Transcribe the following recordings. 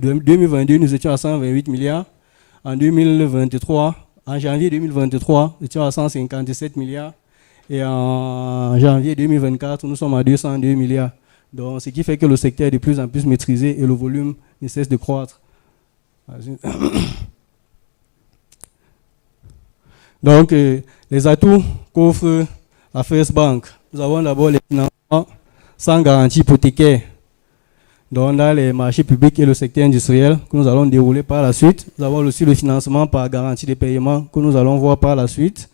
2022, nous étions à 128 milliards. En 2023, en janvier 2023, nous étions à 157 milliards. Et en janvier 2024, nous sommes à 202 milliards. Donc, ce qui fait que le secteur est de plus en plus maîtrisé et le volume ne cesse de croître. Donc, les atouts qu'offre la First Bank. Nous avons d'abord les financements sans garantie hypothécaire, donc dans les marchés publics et le secteur industriel que nous allons dérouler par la suite. Nous avons aussi le financement par garantie de paiement que nous allons voir par la suite.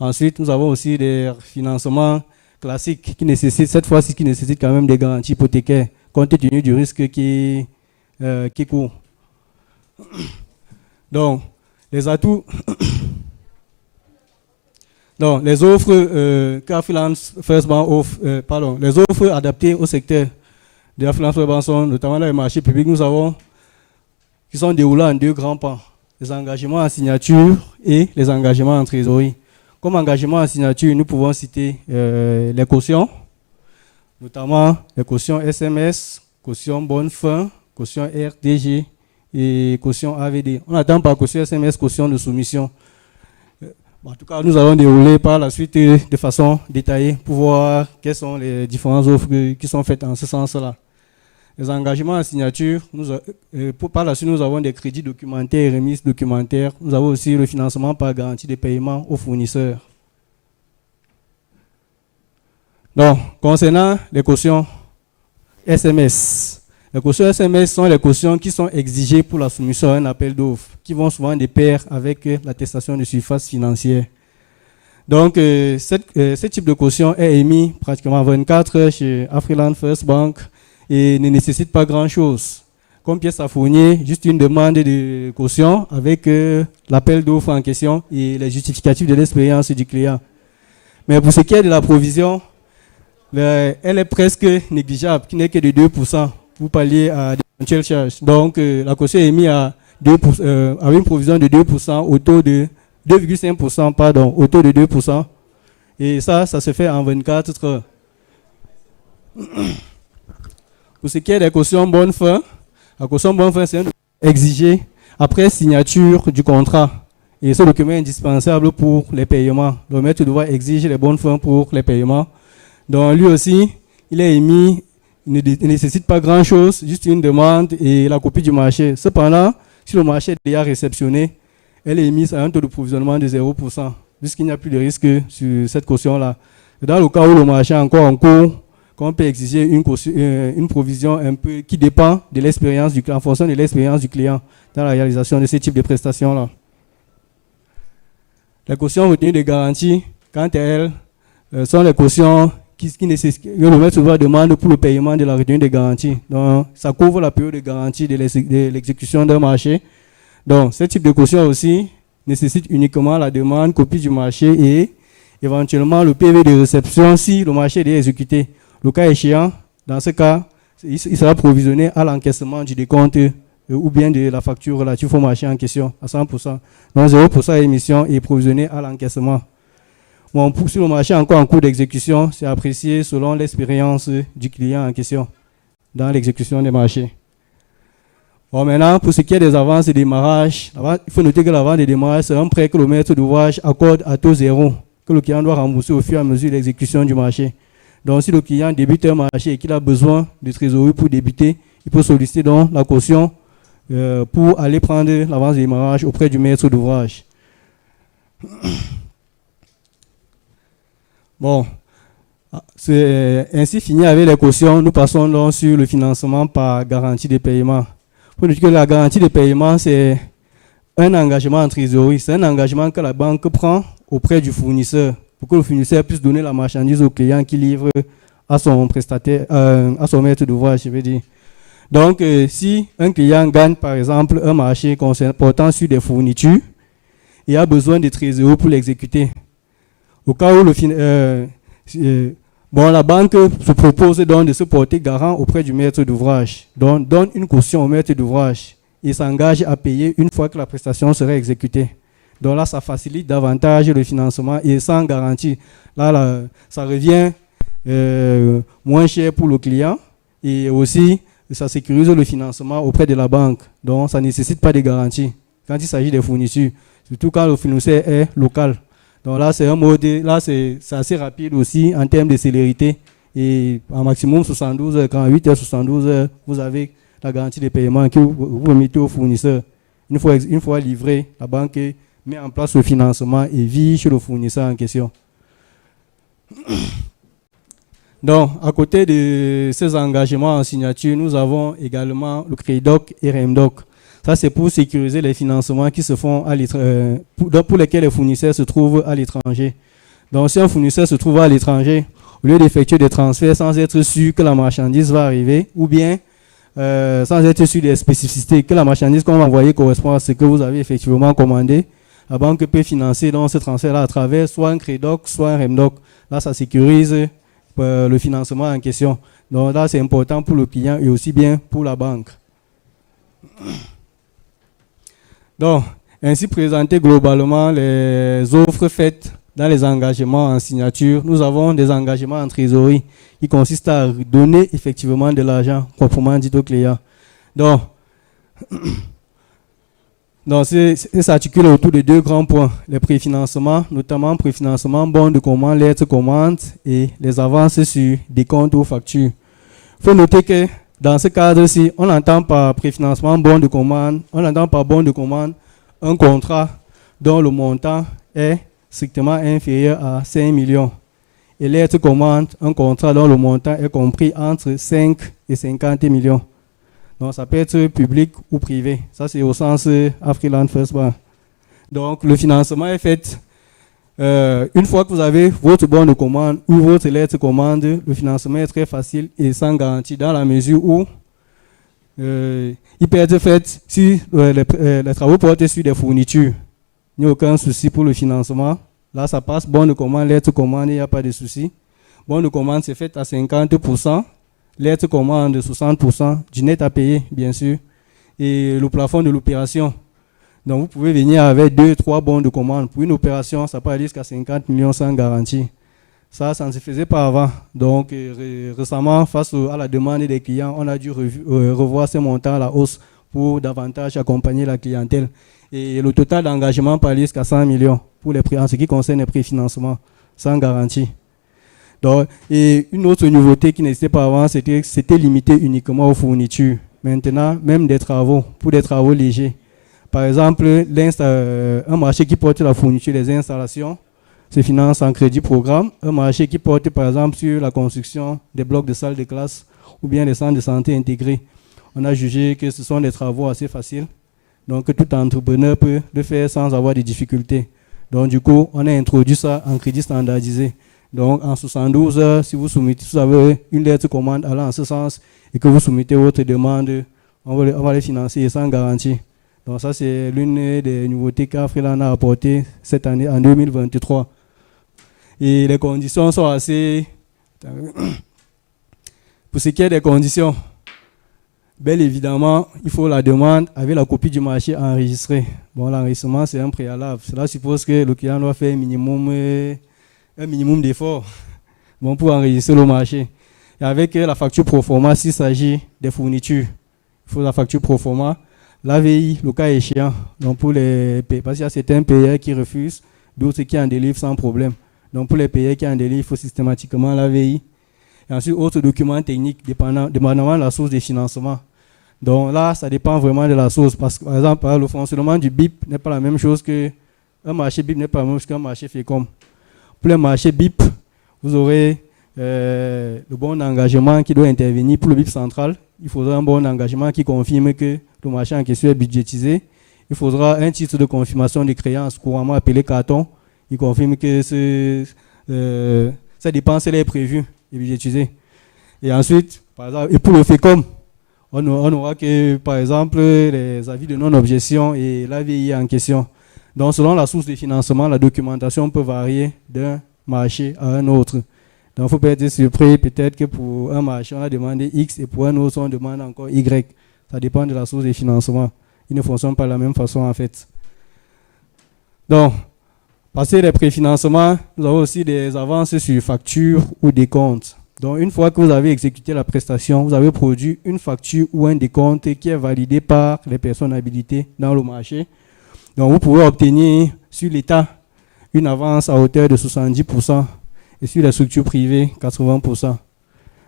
Ensuite, nous avons aussi des financements classiques qui nécessitent, cette fois-ci, qui nécessitent quand même des garanties hypothécaires, compte tenu du risque qui court. Donc, les atouts, donc les offres Car Finance First Bank offre, les offres adaptées au secteur de la finance First Bank sont notamment dans les marchés publics. Nous avons qui sont déroulés en deux grands pans, les engagements en signature et les engagements en trésorerie. Comme engagement en signature, nous pouvons citer les cautions, notamment les cautions SMS, cautions bonne fin, cautions RDG et cautions AVD. On attend par caution SMS, caution de soumission. En tout cas, nous allons dérouler par la suite de façon détaillée pour voir quelles sont les différentes offres qui sont faites en ce sens-là. Les engagements en signature, par la suite, nous avons des crédits documentaires et remises documentaires. Nous avons aussi le financement par garantie de paiement aux fournisseurs. Donc, concernant les cautions SMS, les cautions SMS sont les cautions qui sont exigées pour la soumission à un appel d'offres, qui vont souvent de pair avec l'attestation de surface financière. Donc, ce type de caution est émis pratiquement 24 heures chez Afriland First Bank et ne nécessite pas grand-chose. Comme pièce à fournir, juste une demande de caution avec l'appel d'offres en question et les justificatifs de l'expérience du client. Mais pour ce qui est de la provision, elle est presque négligeable, qui n'est que de 2% pour pallier à d'éventuelles charges. Donc, la caution est émise à une provision de 2% au taux de 2,5%, pardon, au taux de 2%. Et ça se fait en 24 heures. Pour ce qui est des cautions bonne fin, la caution bonne fin, c'est un document exigé après signature du contrat. Et ce document est indispensable pour les paiements. Le maître doit exiger les bonnes fins pour les paiements. Donc, lui aussi, il est émis, il ne nécessite pas grand-chose, juste une demande et la copie du marché. Cependant, si le marché est déjà réceptionné, elle est émise à un taux de provisionnement de 0%, puisqu'il n'y a plus de risque sur cette caution-là. Dans le cas où le marché est encore en cours, on peut exiger une provision un peu qui dépend de l'expérience du client, en fonction de l'expérience du client dans la réalisation de ce type de prestations-là. Les cautions retenues de garantie, quant à elles, sont les cautions que le maître d'ouvrage demande pour le paiement de la retenue de garantie. Donc, ça couvre la période de garantie de l'exécution d'un marché. Donc, ce type de caution aussi nécessite uniquement la demande, copie du marché et éventuellement le PV de réception si le marché est exécuté. Le cas échéant, dans ce cas, il sera provisionné à l'encaissement du décompte ou bien de la facture relative au marché en question à 100%. Donc 0% émission est provisionné à l'encaissement. Bon, si le marché est encore en cours d'exécution, c'est apprécié selon l'expérience du client en question dans l'exécution des marchés. Bon, maintenant, pour ce qui est des avances de démarrage, il faut noter que l'avance de démarrage, c'est un prêt que le maître d'ouvrage accorde à taux zéro, que le client doit rembourser au fur et à mesure de l'exécution du marché. Donc, si le client débute un marché et qu'il a besoin de trésorerie pour débuter, il peut solliciter donc la caution pour aller prendre l'avance de démarrage auprès du maître d'ouvrage. Bon, c'est ainsi fini avec les cautions. Nous passons donc sur le financement par garantie de paiement. Pour dire que la garantie de paiement, c'est un engagement en trésorerie. C'est un engagement que la banque prend auprès du fournisseur pour que le fournisseur puisse donner la marchandise au client qui livre à son prestataire, à son maître d'ouvrage, je veux dire. Donc, si un client gagne, par exemple, un marché portant sur des fournitures et a besoin de trésorerie pour l'exécuter, au cas où la banque se propose donc de se porter garant auprès du maître d'ouvrage, donc donne une caution au maître d'ouvrage et s'engage à payer une fois que la prestation sera exécutée. Donc là, ça facilite davantage le financement et sans garantie. Là ça revient moins cher pour le client et aussi ça sécurise le financement auprès de la banque. Donc, ça ne nécessite pas de garantie quand il s'agit des fournitures, surtout quand le fournisseur est local. Donc là, c'est un mode, là, c'est assez rapide aussi en termes de célérité. Et en maximum 72 heures, quand 8 heures, 72 heures, vous avez la garantie de paiement que vous remettez au fournisseur. Une fois livré, la banque met en place le financement et vit chez le fournisseur en question. Donc, à côté de ces engagements en signature, nous avons également le CREDOC et REMDOC. Ça, c'est pour sécuriser les financements qui se font pour lesquels les fournisseurs se trouvent à l'étranger. Donc, si un fournisseur se trouve à l'étranger, au lieu d'effectuer des transferts sans être sûr que la marchandise va arriver, ou bien sans être sûr des spécificités, que la marchandise qu'on va envoyer correspond à ce que vous avez effectivement commandé, la banque peut financer dans ce transfert-là à travers soit un CREDOC, soit un REMDOC. Là, ça sécurise le financement en question. Donc là, c'est important pour le client et aussi bien pour la banque. Donc, ainsi présenté globalement les offres faites dans les engagements en signature, nous avons des engagements en trésorerie qui consistent à donner effectivement de l'argent proprement dit au client. Donc ça s'articule autour de deux grands points, les préfinancements, notamment préfinancement, bons de commande, lettres commande et les avances sur des comptes ou factures. Il faut noter que dans ce cadre-ci, on entend par préfinancement, bon de commande, on entend par bon de commande un contrat dont le montant est strictement inférieur à 5 millions. Et lettres commande, un contrat dont le montant est compris entre 5 et 50 millions. Donc, ça peut être public ou privé. Ça, c'est au sens Afriland First Bank. Donc, le financement est fait une fois que vous avez votre bon de commande ou votre lettre commande. Le financement est très facile et sans garantie dans la mesure où il peut être fait si les travaux portent sur des fournitures. Il n'y a aucun souci pour le financement. Là, ça passe bon de commande, lettre commande, il n'y a pas de souci. Bon de commande, c'est fait à 50%. Lettre commande de 60%, du net à payer, bien sûr, et le plafond de l'opération. Donc, vous pouvez venir avec 2-3 bons de commande. Pour une opération, ça peut aller jusqu'à 50 millions sans garantie. Ça ne se faisait pas avant. Donc, récemment, face à la demande des clients, on a dû revoir ces montants à la hausse pour davantage accompagner la clientèle. Et le total d'engagement peut aller jusqu'à 100 millions pour les prix, en ce qui concerne les préfinancements, sans garantie. Donc, et une autre nouveauté qui n'existait pas avant, c'était limité uniquement aux fournitures. Maintenant, même des travaux, pour des travaux légers. Par exemple, un marché qui porte la fourniture des installations se finance en crédit programme. Un marché qui porte, par exemple, sur la construction des blocs de salles de classe ou bien des centres de santé intégrés. On a jugé que ce sont des travaux assez faciles. Donc, tout entrepreneur peut le faire sans avoir de difficultés. Donc, du coup, on a introduit ça en crédit standardisé. Donc, en 72 heures, si vous avez une lettre commande allant en ce sens et que vous soumettez votre demande, on va les financer sans garantie. Donc, ça, c'est l'une des nouveautés qu'Afriland a apportées cette année, en 2023. Et les conditions sont assez... Pour ce qui est des conditions, bien évidemment, il faut la demande avec la copie du marché enregistrée. Bon, l'enregistrement, c'est un préalable. Cela suppose que le client doit faire un minimum d'efforts pour enregistrer le marché. Et avec la facture pro forma, s'il s'agit des fournitures, il faut la facture pro forma, l'AVI, le cas échéant. Donc pour parce qu'il y a certains payeurs qui refusent, d'autres qui en délivrent sans problème. Donc pour les payeurs qui en délivrent, il faut systématiquement l'AVI. Et ensuite, autres documents techniques dépendamment de la source de financement. Donc là, ça dépend vraiment de la source. Parce que, par exemple, le fonctionnement du BIP n'est pas la même chose qu'un marché BIP n'est pas la même chose qu'un marché FECOM. Pour le marché BIP, vous aurez le bon engagement qui doit intervenir. Pour le BIP central, il faudra un bon engagement qui confirme que le marché en question est budgétisé. Il faudra un titre de confirmation de créance couramment appelé carton. Il confirme que cette dépense est prévue et budgétisée. Et ensuite, par exemple, et pour le FECOM, on aura que, par exemple, les avis de non-objection et l'AVI en question. Donc, selon la source de financement, la documentation peut varier d'un marché à un autre. Donc, il ne faut pas être surpris, peut-être que pour un marché, on a demandé X et pour un autre, on demande encore Y. Ça dépend de la source de financement. Ils ne fonctionnent pas de la même façon, en fait. Donc, passer les préfinancements, nous avons aussi des avances sur facture ou des comptes. Donc, une fois que vous avez exécuté la prestation, vous avez produit une facture ou un décompte qui est validé par les personnes habilitées dans le marché. Donc, vous pouvez obtenir sur l'État une avance à hauteur de 70% et sur les structures privées, 80%.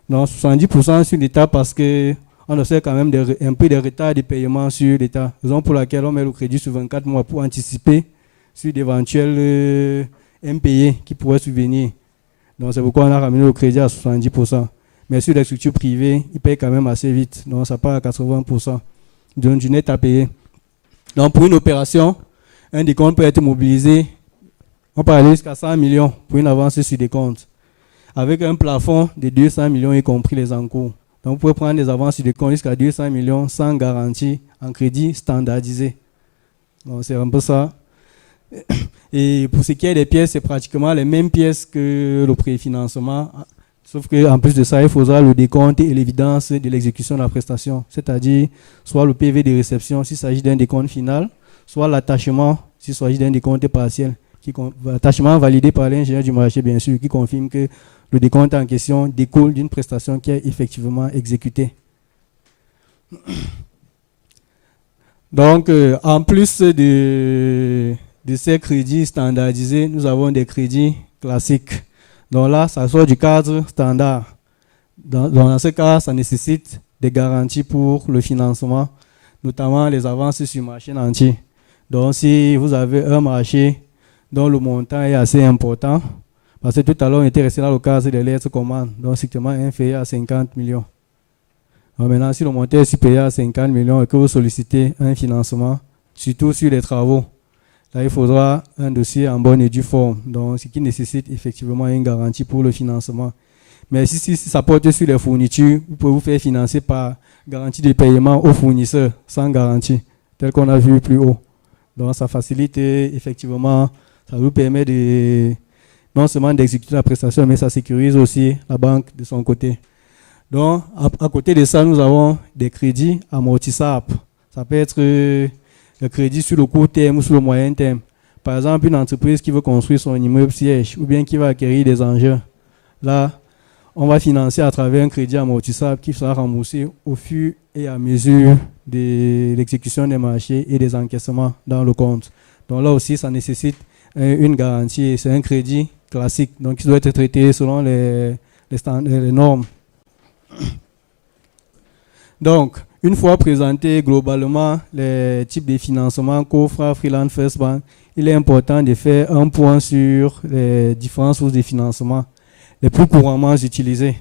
Donc, 70% sur l'État parce qu'on observe quand même un peu de retard de paiement sur l'État. Raison pour laquelle on met le crédit sur 24 mois pour anticiper sur d'éventuels impayés qui pourraient survenir. Donc, c'est pourquoi on a ramené le crédit à 70%. Mais sur les structures privées, ils payent quand même assez vite. Donc, ça part à 80% du net à payer. Donc, pour une opération, un décompte peut être mobilisé. On peut aller jusqu'à 100 millions pour une avance sur des comptes, avec un plafond de 200 millions, y compris les encours. Donc, vous pouvez prendre des avances sur des comptes jusqu'à 200 millions sans garantie en crédit standardisé. Donc, c'est un peu ça. Et pour ce qui est des pièces, c'est pratiquement les mêmes pièces que le préfinancement, sauf qu'en plus de ça, il faudra le décompte et l'évidence de l'exécution de la prestation, c'est-à-dire soit le PV de réception s'il s'agit d'un décompte final, soit l'attachement s'il s'agit d'un décompte partiel, attachement validé par l'ingénieur du marché, bien sûr, qui confirme que le décompte en question découle d'une prestation qui est effectivement exécutée. Donc, en plus de ces crédits standardisés, nous avons des crédits classiques. Donc là, ça sort du cadre standard. Dans ce cas, ça nécessite des garanties pour le financement, notamment les avances sur marché entier. Donc, si vous avez un marché dont le montant est assez important, parce que tout à l'heure, on était resté dans le cadre des lettres commandes, donc strictement inférieur à 50 millions. Alors maintenant, si le montant est supérieur à 50 millions et que vous sollicitez un financement, surtout sur les travaux, là, il faudra un dossier en bonne et due forme, donc ce qui nécessite effectivement une garantie pour le financement. Mais si ça porte sur les fournitures, vous pouvez vous faire financer par garantie de paiement aux fournisseurs sans garantie, tel qu'on a vu plus haut. Donc ça facilite effectivement, ça vous permet de non seulement d'exécuter la prestation, mais ça sécurise aussi la banque de son côté. Donc, à côté de ça, nous avons des crédits amortissables. Ça peut être le crédit sur le court terme ou sur le moyen terme. Par exemple, une entreprise qui veut construire son immeuble siège ou bien qui va acquérir des engins. Là, on va financer à travers un crédit amortissable qui sera remboursé au fur et à mesure de l'exécution des marchés et des encaissements dans le compte. Donc là aussi, ça nécessite une garantie. C'est un crédit classique, donc il doit être traité selon les normes. Donc, une fois présenté globalement les types de financement qu'offre Freeland First Bank, il est important de faire un point sur les différentes sources de financement les plus couramment utilisées.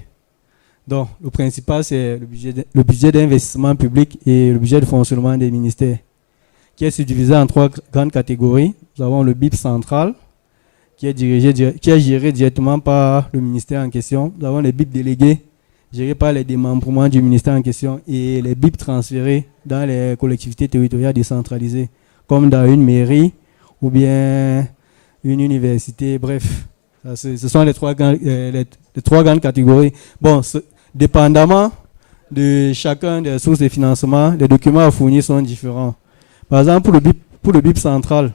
Donc, le principal, c'est le budget d'investissement public et le budget de fonctionnement des ministères, qui est subdivisé en trois grandes catégories. Nous avons le BIP central, qui est géré directement par le ministère en question. Nous avons les BIP délégués, gérés par les démembrements du ministère en question, et les BIP transférés dans les collectivités territoriales décentralisées, comme dans une mairie ou bien une université, bref. Ce sont les trois grandes catégories. Bon, dépendamment de chacun des sources de financement, les documents à fournir sont différents. Par exemple, pour le BIP central,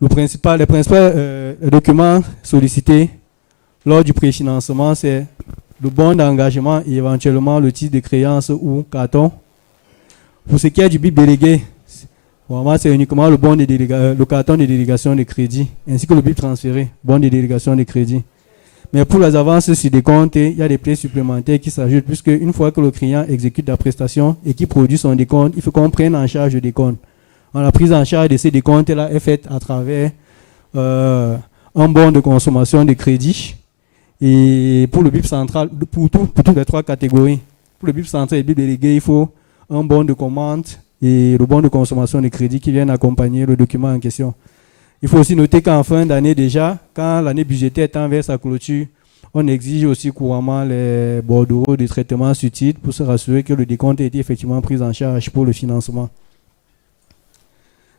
les principaux documents sollicités lors du préfinancement, c'est le bon d'engagement et éventuellement le titre de créance ou carton. Pour ce qui est du BIP délégué, vraiment, c'est uniquement le carton de délégation de crédit, ainsi que le BIP transféré, bon de délégation de crédit. Mais pour les avances sur des comptes, il y a des prix supplémentaires qui s'ajoutent, puisque une fois que le client exécute la prestation et qu'il produit son décompte, il faut qu'on prenne en charge le décompte. La prise en charge de ces décomptes-là est faite à travers un bon de consommation de crédit. Et pour le BIP central, pour toutes les trois catégories, pour le BIP central et le BIP délégué, il faut un bon de commande et le bon de consommation de crédit qui viennent accompagner le document en question. Il faut aussi noter qu'en fin d'année déjà, quand l'année budgétaire tend vers sa clôture, on exige aussi couramment les bordereaux de traitement sur titre pour se rassurer que le décompte a été effectivement pris en charge pour le financement.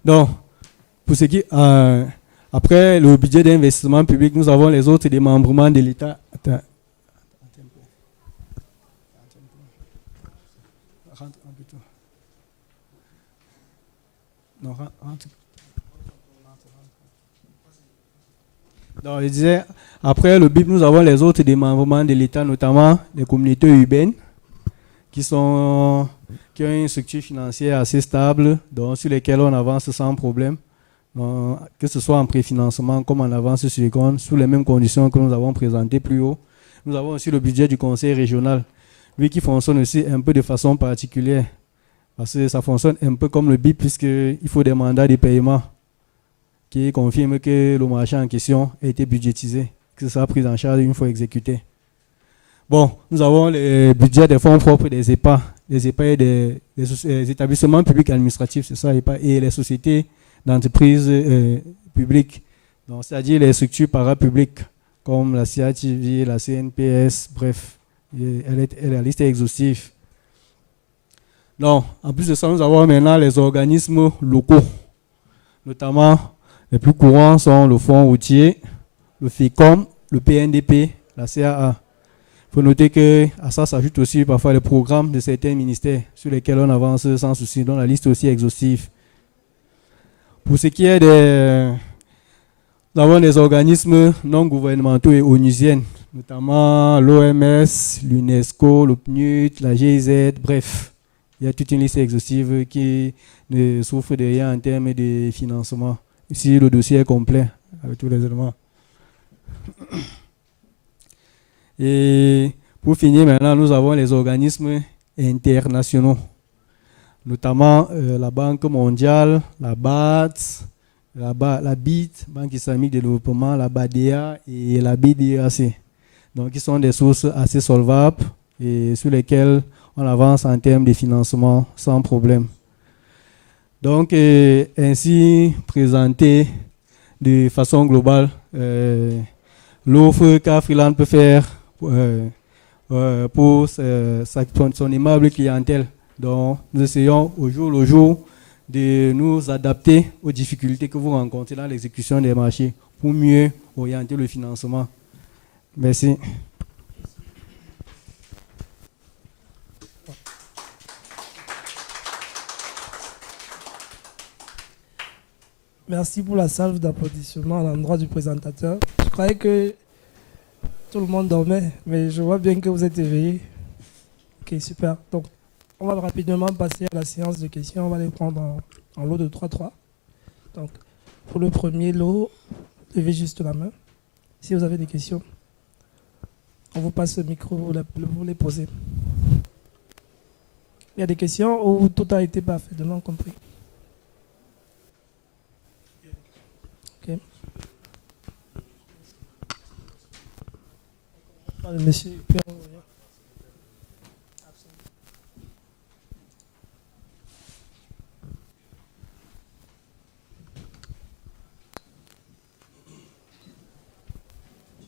Donc, pour ce qui après le budget d'investissement public, nous avons les autres démembrements de l'État. Donc, je disais, après le BIP, nous avons les autres démembrements de l'État, notamment les communautés urbaines, qui ont une structure financière assez stable, donc, sur lesquelles on avance sans problème. Donc, que ce soit en préfinancement comme en avance sur les comptes, sous les mêmes conditions que nous avons présentées plus haut. Nous avons aussi le budget du conseil régional, lui qui fonctionne aussi un peu de façon particulière, parce que ça fonctionne un peu comme le BIP, puisqu'il faut des mandats de paiement qui confirment que le marché en question a été budgétisé, que ça sera pris en charge une fois exécuté. Bon, nous avons les budgets des fonds propres des EPA, et des établissements publics administratifs, c'est ça, EPA, et les sociétés d'entreprises publiques, c'est-à-dire les structures parapubliques comme la CATV, la CNPS, bref, la liste est exhaustive. Donc, en plus de ça, nous avons maintenant les organismes locaux, notamment les plus courants sont le Fonds routier, le FICOM, le PNDP, la CAA. Il faut noter qu'à ça s'ajoute aussi parfois les programmes de certains ministères sur lesquels on avance sans souci, dont la liste est aussi exhaustive. Pour ce qui est nous avons des organismes non gouvernementaux et onusiennes, notamment l'OMS, l'UNESCO, le PNUD, la GIZ, bref. Il y a toute une liste exhaustive qui ne souffre de rien en termes de financement. Ici, le dossier est complet avec tous les éléments. Et pour finir, maintenant, nous avons les organismes internationaux, notamment la Banque mondiale, la BAD, la BID, Banque islamique de développement, la BADEA et la BDAC. Donc, qui sont des sources assez solvables et sur lesquelles on avance en termes de financement sans problème. Donc, ainsi présenté de façon globale, l'offre qu'Afriland peut faire pour son aimable clientèle. Donc, nous essayons au jour le jour de nous adapter aux difficultés que vous rencontrez dans l'exécution des marchés pour mieux orienter le financement. Merci. Merci pour la salve d'applaudissements à l'endroit du présentateur. Je croyais que tout le monde dormait, mais je vois bien que vous êtes éveillés. Ok, super. Donc, on va rapidement passer à la séance de questions. On va les prendre en lot de 3-3. Donc, pour le premier lot, levez juste la main. Si vous avez des questions, on vous passe le micro, vous les posez. Il y a des questions où tout a été parfaitement compris. Ok. Monsieur Pierre.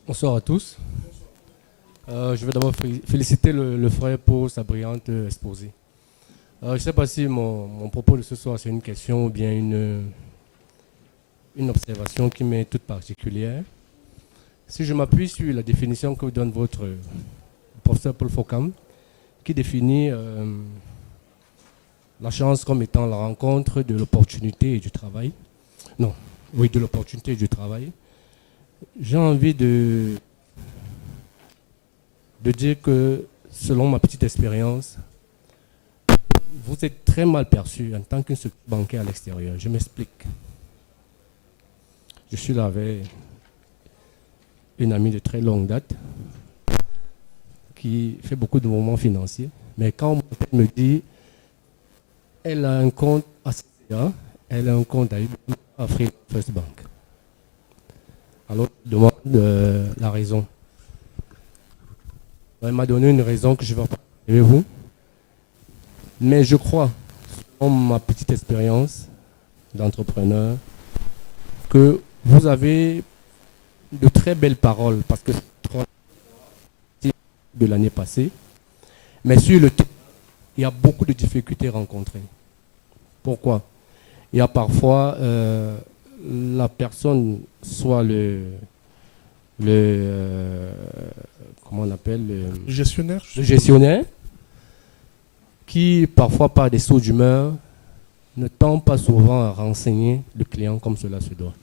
Bonsoir à tous. Je veux d'abord féliciter le frère pour sa brillante exposé. Je ne sais pas si mon propos de ce soir c'est une question ou bien une observation qui m'est toute particulière. Si je m'appuie sur la définition que donne votre professeur Paul Focam, qui définit la chance comme étant la rencontre de l'opportunité et du travail. Non, oui, de l'opportunité et du travail. J'ai envie de dire que, selon ma petite expérience, vous êtes très mal perçu en tant que banquier à l'extérieur. Je m'explique. Je suis là avec une amie de très longue date qui fait beaucoup de mouvements financiers. Mais quand elle me dit elle a un compte à CA, elle a un compte à Afrique First Bank. Alors, je demande la raison. Elle m'a donné une raison que je vais partager avec vous. Mais je crois, selon ma petite expérience d'entrepreneur, que vous avez de très belles paroles, parce que c'est de l'année passée. Mais sur le terrain, il y a beaucoup de difficultés rencontrées. Pourquoi? Il y a parfois la personne, soit comment on appelle le gestionnaire. Le gestionnaire, qui parfois par des sauts d'humeur ne tend pas souvent à renseigner le client comme cela se doit.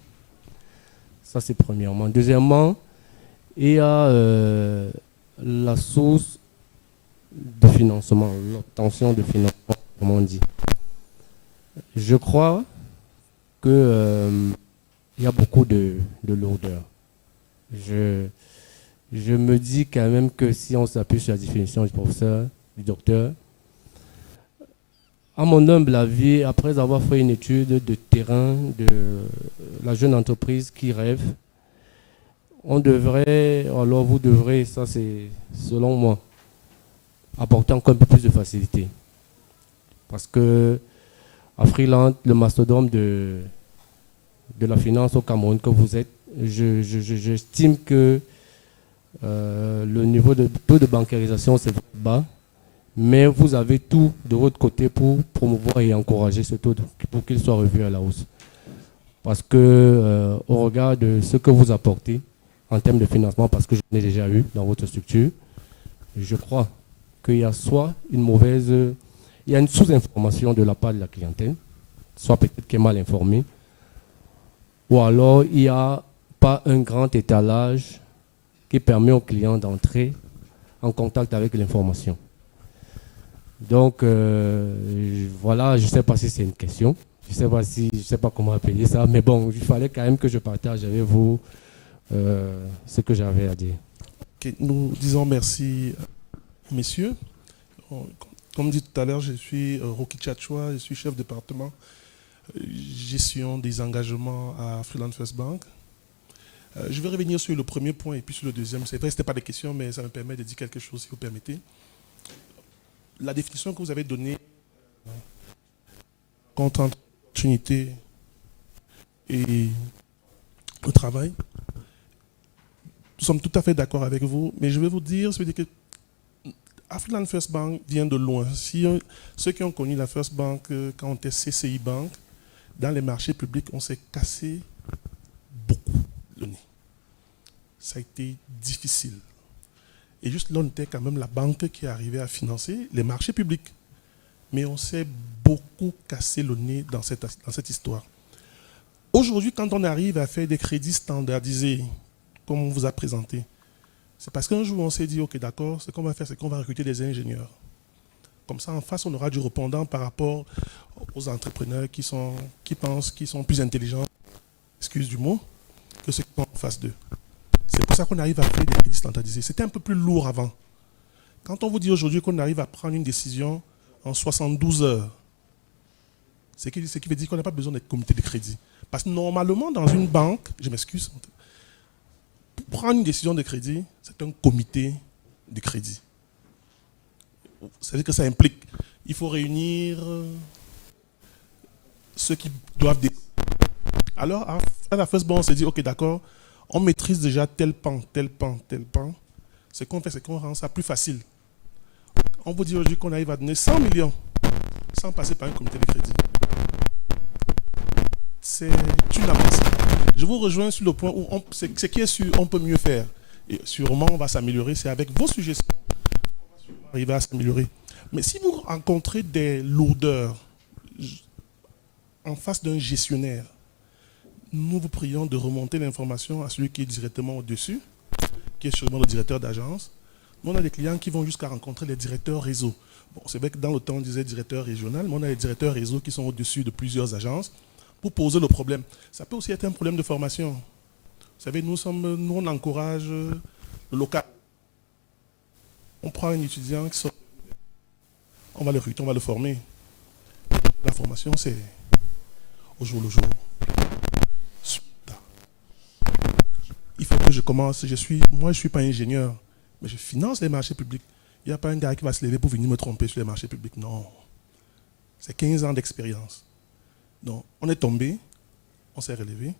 Ça, c'est premièrement. Deuxièmement, il y a la source de financement, l'obtention de financement, comme on dit. Je crois que il y a beaucoup de lourdeur. Je me dis quand même que si on s'appuie sur la définition du professeur, du docteur, à mon humble avis, après avoir fait une étude de terrain de la jeune entreprise qui rêve, on devrait, alors vous devrez, ça c'est selon moi, apporter encore un peu plus de facilité. Parce que à Freeland, le mastodonte de la finance au Cameroun que vous êtes, j'estime que le niveau de taux de bancarisation c'est bas, mais vous avez tout de votre côté pour promouvoir et encourager ce taux pour qu'il soit revu à la hausse. Parce que au regard de ce que vous apportez en termes de financement, parce que je l'ai déjà eu dans votre structure, je crois qu'il y a soit une mauvaise, il y a une sous-information de la part de la clientèle, soit peut-être qu'elle est mal informée, ou alors il n'y a pas un grand étalage qui permet aux clients d'entrer en contact avec l'information. Donc, voilà, je ne sais pas si c'est une question, je ne sais pas comment appeler ça, mais bon, il fallait quand même que je partage avec vous ce que j'avais à dire. Okay, nous disons merci, messieurs. Comme dit tout à l'heure, je suis Rocky Tchatchoua, je suis chef de département gestion des engagements à Freeland First Bank. Je vais revenir sur le premier point et puis sur le deuxième. C'est vrai, ce n'était pas des questions, mais ça me permet de dire quelque chose, si vous permettez. La définition que vous avez donnée contre opportunité et le travail, nous sommes tout à fait d'accord avec vous, mais je vais vous dire, que Freeland First Bank vient de loin. Si ceux qui ont connu la First Bank quand on était CCI Bank, dans les marchés publics, on s'est cassé beaucoup le nez. Ça a été difficile. Et juste là, on était quand même la banque qui arrivait à financer les marchés publics. Mais on s'est beaucoup cassé le nez dans cette histoire. Aujourd'hui, quand on arrive à faire des crédits standardisés, comme on vous a présenté, c'est parce qu'un jour, on s'est dit, OK, d'accord, ce qu'on va faire, c'est qu'on va recruter des ingénieurs. Comme ça, en face, on aura du répondant par rapport aux entrepreneurs qui pensent qu'ils sont plus intelligents, excuse du mot, que ceux qui sont en face d'eux. C'est pour ça qu'on arrive à faire des crédits standardisés. C'était un peu plus lourd avant. Quand on vous dit aujourd'hui qu'on arrive à prendre une décision en 72 heures, ce qui veut dire qu'on n'a pas besoin d'être comité de crédit. Parce que normalement, dans une banque, je m'excuse, pour prendre une décision de crédit, c'est un comité de crédit. C'est-à-dire que ça implique, il faut réunir ceux qui doivent décider. Alors, à la First Bank, on s'est dit, OK, d'accord, on maîtrise déjà tel pan, tel pan, tel pan. Ce qu'on fait, c'est qu'on rend ça plus facile. On vous dit aujourd'hui qu'on arrive à donner 100 millions sans passer par un comité de crédit. C'est une avancée. Je vous rejoins sur le point où ce qui est sûr, on peut mieux faire. Et sûrement, on va s'améliorer. C'est avec vos suggestions qu'on va arriver à s'améliorer. Mais si vous rencontrez des lourdeurs en face d'un gestionnaire, nous vous prions de remonter l'information à celui qui est directement au-dessus, qui est sûrement le directeur d'agence. Nous, on a des clients qui vont jusqu'à rencontrer les directeurs réseau. Bon, c'est vrai que dans le temps, on disait directeur régional, mais on a les directeurs réseau qui sont au-dessus de plusieurs agences pour poser le problème. Ça peut aussi être un problème de formation. Vous savez, nous, on encourage le local. On prend un étudiant qui sort, on va le recruter, on va le former. La formation, c'est au jour le jour. Il faut que je commence. Moi, je ne suis pas ingénieur, mais je finance les marchés publics. Il n'y a pas un gars qui va se lever pour venir me tromper sur les marchés publics. Non. C'est 15 ans d'expérience. Donc, on est tombé, on s'est relevé.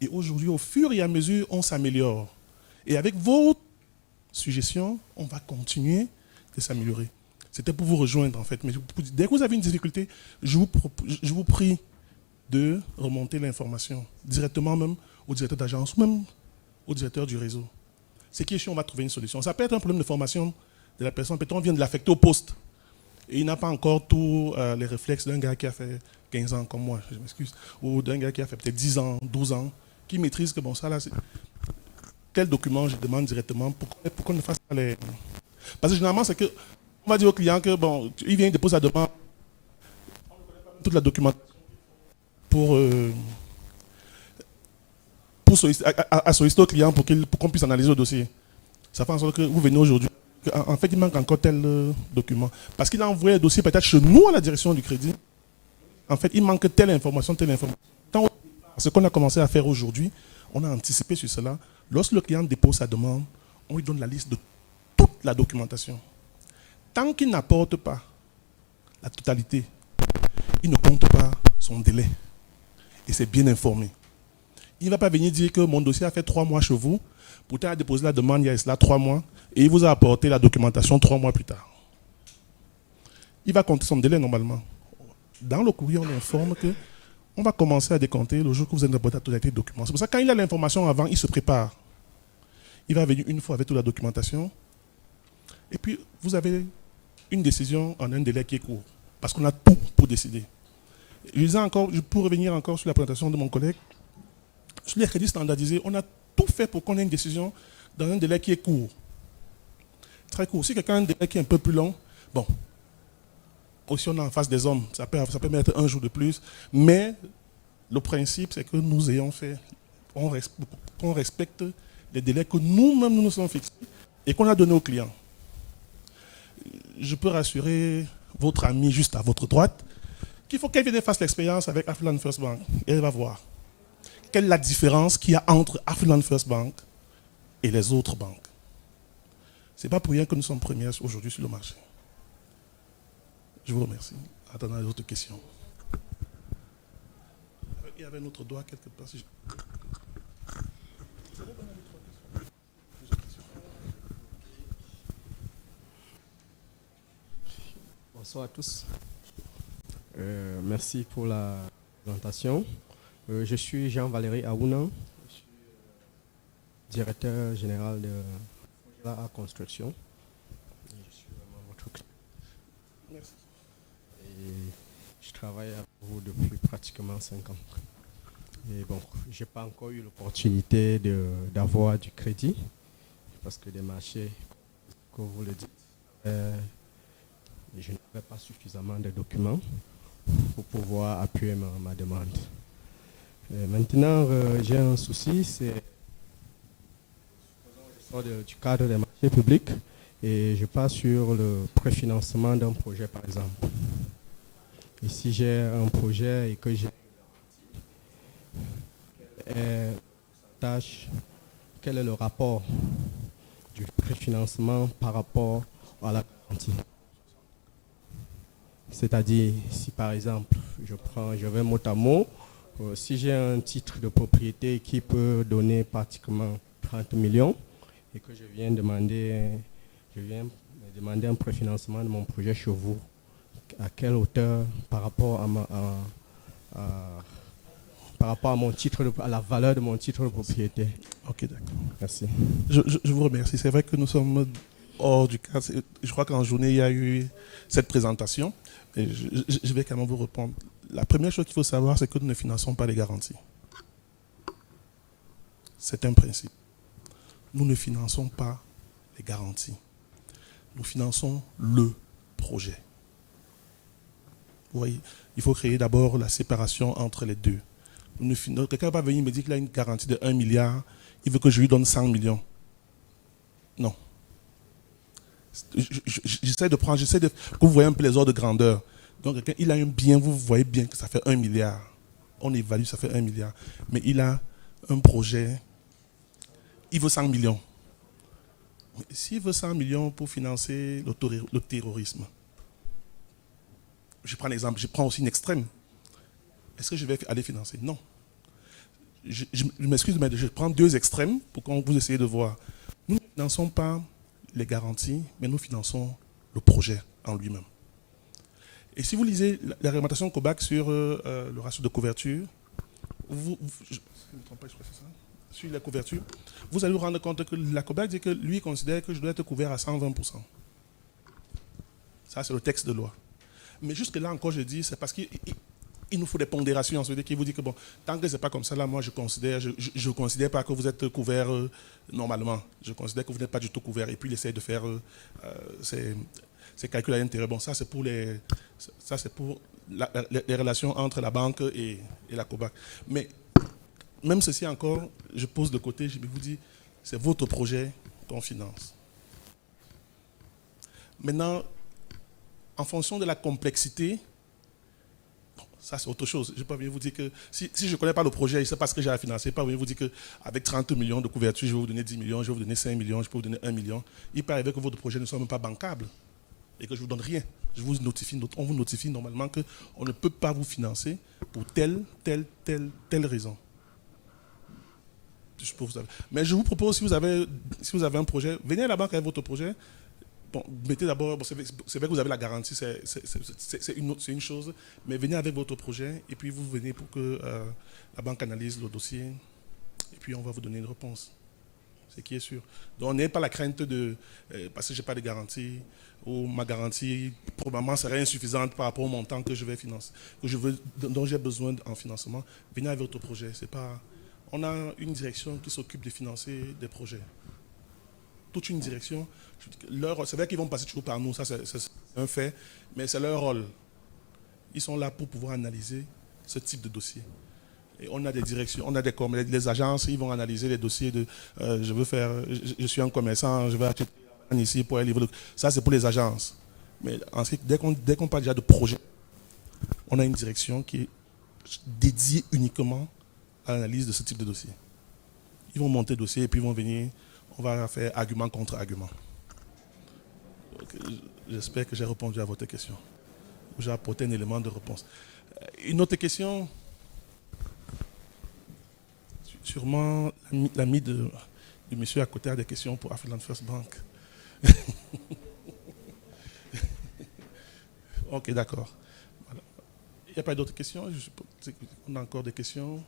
Et aujourd'hui, au fur et à mesure, on s'améliore. Et avec vos suggestions, on va continuer de s'améliorer. C'était pour vous rejoindre, en fait. Mais dès que vous avez une difficulté, je vous prie de remonter l'information directement même au directeur d'agence ou même au directeur du réseau. C'est qui est chiant, on va trouver une solution. Ça peut être un problème de formation de la personne. Peut-être on vient de l'affecter au poste. Et il n'a pas encore tous les réflexes d'un gars qui a fait 15 ans comme moi, je m'excuse, ou d'un gars qui a fait peut-être 10 ans, 12 ans, qui maîtrise que bon, ça là, tel document je demande directement, pourquoi on ne fasse pas les. Parce que généralement, c'est que on va dire au client que bon, il vient déposer sa demande, toute la documentation pour solliciter au client pour qu'on puisse analyser le dossier. Ça fait en sorte que vous venez aujourd'hui. En fait, il manque encore tel document. Parce qu'il a envoyé le dossier peut-être chez nous à la direction du crédit. En fait, il manque telle information, telle information. Ce qu'on a commencé à faire aujourd'hui, on a anticipé sur cela. Lorsque le client dépose sa demande, on lui donne la liste de toute la documentation. Tant qu'il n'apporte pas la totalité, il ne compte pas son délai. Et c'est bien informé. Il ne va pas venir dire que mon dossier a fait 3 mois chez vous, pourtant il a déposé la demande il y a cela 3 mois, et il vous a apporté la documentation 3 mois plus tard. Il va compter son délai normalement. Dans le courrier, on informe que on va commencer à décompter le jour que vous avez apporté la totalité des documents. C'est pour ça que quand il a l'information avant, il se prépare. Il va venir une fois avec toute la documentation. Et puis, vous avez une décision en un délai qui est court. Parce qu'on a tout pour décider. Je peux revenir encore sur la présentation de mon collègue. Sur les crédits standardisés, on a tout fait pour qu'on ait une décision dans un délai qui est court. Très court. Si quelqu'un a un délai qui est un peu plus long, bon, aussi on est en face des hommes, ça peut mettre un jour de plus, mais le principe c'est que nous ayons fait, qu'on respecte les délais que nous-mêmes nous sommes fixés et qu'on a donnés aux clients. Je peux rassurer votre amie juste à votre droite qu'il faut qu'elle vienne faire l'expérience avec Afriland First Bank et elle va voir quelle est la différence qu'il y a entre Afriland First Bank et les autres banques. Ce n'est pas pour rien que nous sommes premiers aujourd'hui sur le marché. Je vous remercie. Attendons les autres questions. Il y avait un autre doigt quelque part. Bonsoir à tous. Merci pour la présentation. Je suis Jean-Valéry Aouna. Je suis directeur général de la construction. Je suis vraiment votre client. Merci. Et je travaille avec vous depuis pratiquement 5 ans. Et bon, je n'ai pas encore eu l'opportunité d'avoir du crédit parce que des marchés, comme vous le dites, je n'avais pas suffisamment de documents pour pouvoir appuyer ma demande. Maintenant, j'ai un souci, c'est je sors du cadre des marchés publics et je passe sur le préfinancement d'un projet, par exemple. Et si j'ai un projet et que j'ai quel est le rapport du préfinancement par rapport à la garantie? C'est-à-dire, si par exemple, je vais mot à mot, si j'ai un titre de propriété qui peut donner pratiquement 30 millions et que je viens demander un préfinancement de mon projet chez vous, à quelle hauteur par rapport à mon titre, à la valeur de mon titre de propriété? Ok, d'accord. Merci. Je vous remercie. C'est vrai que nous sommes hors du cadre. Je crois qu'en journée, il y a eu cette présentation. Et je vais quand même vous répondre. La première chose qu'il faut savoir, c'est que nous ne finançons pas les garanties. C'est un principe. Nous ne finançons pas les garanties. Nous finançons le projet. Vous voyez, il faut créer d'abord la séparation entre les deux. Quelqu'un va venir me dire qu'il a une garantie de 1 milliard, il veut que je lui donne 100 millions. Non. J'essaie que vous voyez un peu les ordres de grandeur. Donc, quelqu'un, il a un bien, vous voyez bien que ça fait 1 milliard. On évalue, ça fait 1 milliard. Mais il a un projet, il veut 100 millions. S'il veut 100 millions pour financer le terrorisme, je prends l'exemple, je prends aussi une extrême. Est-ce que je vais aller financer? Non. Je m'excuse, mais je prends 2 extrêmes pour que vous essayez de voir. Nous ne finançons pas les garanties, mais nous finançons le projet en lui-même. Et si vous lisez la réglementation COBAC sur le ratio de couverture, sur la couverture, vous allez vous rendre compte que la COBAC dit que lui considère que je dois être couvert à 120%. Ça, c'est le texte de loi. Mais jusque-là encore, je dis, c'est parce qu'il il nous faut des pondérations. Ça veut dire qu'il vous dit que bon, tant que ce n'est pas comme ça, là, moi, je ne considère pas que vous êtes couvert normalement. Je considère que vous n'êtes pas du tout couvert. Et puis, il essaie de faire ces calculs à l'intérieur. Bon, ça, c'est pour les relations entre la banque et la COBAC. Mais même ceci encore, je pose de côté, je vous dis, c'est votre projet qu'on finance. Maintenant, en fonction de la complexité, ça, c'est autre chose. Je ne peux pas venir vous dire que si je ne connais pas le projet, je ne sais pas ce que j'ai à financer, je ne peux pas venir vous dire qu'avec 30 millions de couverture, je vais vous donner 10 millions, je vais vous donner 5 millions, je peux vous donner 1 million. Il peut arriver que votre projet ne soit même pas bancable et que je ne vous donne rien. On vous notifie normalement qu'on ne peut pas vous financer pour telle raison. Mais je vous propose, si vous avez un projet, venez à la banque avec votre projet. Bon, mettez d'abord, c'est vrai que vous avez la garantie, c'est une chose, mais venez avec votre projet et puis vous venez pour que la banque analyse le dossier et puis on va vous donner une réponse. C'est qui est sûr. Donc, n'ayez pas la crainte parce que je n'ai pas de garantie ou ma garantie probablement serait insuffisante par rapport au montant que je vais financer, dont j'ai besoin en financement. Venez avec votre projet. On a une direction qui s'occupe de financer des projets. Toute une direction. C'est vrai qu'ils vont passer toujours par nous, ça c'est un fait, mais c'est leur rôle. Ils sont là pour pouvoir analyser ce type de dossier. Et on a des directions, on a les agences, ils vont analyser les dossiers de je suis un commerçant, je vais acheter ici pour aller livrer. Ça c'est pour les agences. Mais ensuite, dès qu'on parle déjà de projet, on a une direction qui est dédiée uniquement à l'analyse de ce type de dossier. Ils vont monter le dossier et puis ils vont venir, on va faire argument contre argument. J'espère que j'ai répondu à votre question. J'ai apporté un élément de réponse. Une autre question? Sûrement l'ami du monsieur à côté a des questions pour Afriland First Bank. Ok, d'accord. Voilà. Il n'y a pas d'autres questions? On a encore des questions?